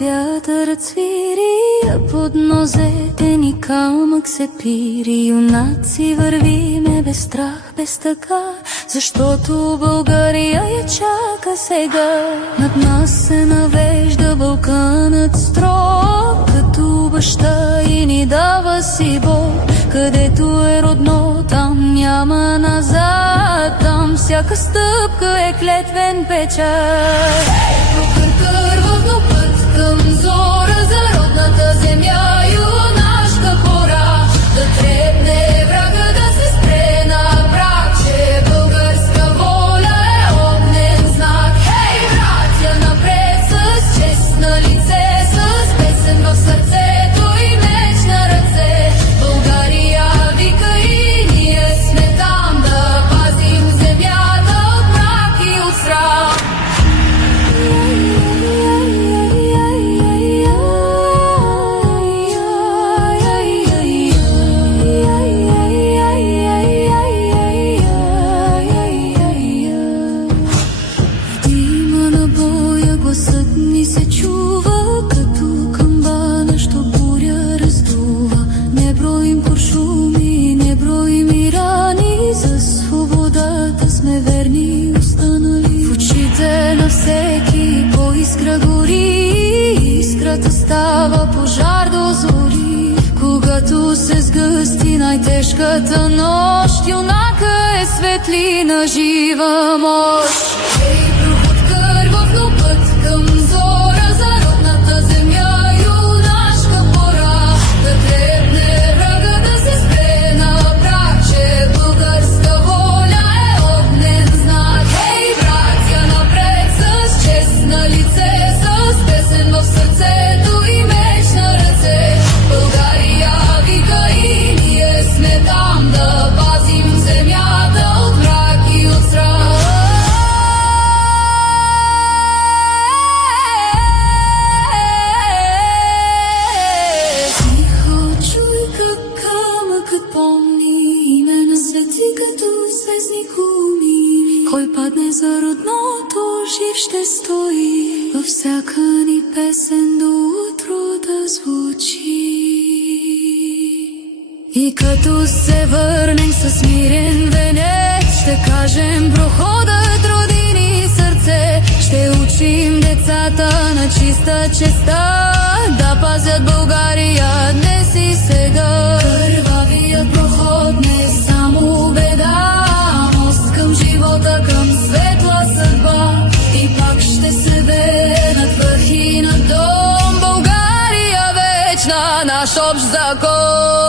вятърът свири, а под нозете ни камък се пири. Юнаци вървиме без страх, без тъга, защото България я чака сега. Над нас се навежда Балканът строг, като баща и ни дава си Бог. Където е родно, там няма назад, там всяка стъпка е клетвен печат. Прокър кървав, но път към зора за родната земя, юнашка пора. Да трепне врага, да се спре на прах, че българска воля е огнен знак. Хей, братя, напред с чест на лице, с песен в сърцето и меч на ръце. България вика и ние сме там, да пазим земята от мрак и от срам. Гласът ни се чува, като камбана, що буря раздува. Не броим куршуми, не броим и рани, за свободата сме верни останали. В очите на всеки по искра гори, искрата става пожар до зори. Когато се сгъсти най-тежката нощ, юнака е светлина, жива мощ. Към зора за родната земя, юнашка пора. Да трепне врага, да се спре на прах, че българска воля е огнен знак. Хей, братя, напред с чест на лице, с песен в сърцето и меч на ръце. България вика и ние сме там, да пазим земята от мрак и от срам. Като звездни куми, кой падне за родното, жив ще стои. Във всяка ни песен до утро да звучи. И като се върнем с мирен венец, ще кажем проходът родини сърце. Ще учим децата на чиста честа, да пазят България днес и сега. Кървавият проход не е само беда, мост към живота, към светла съдба. И пак ще се бе над върхи на дом, България вечна, наш общ закон.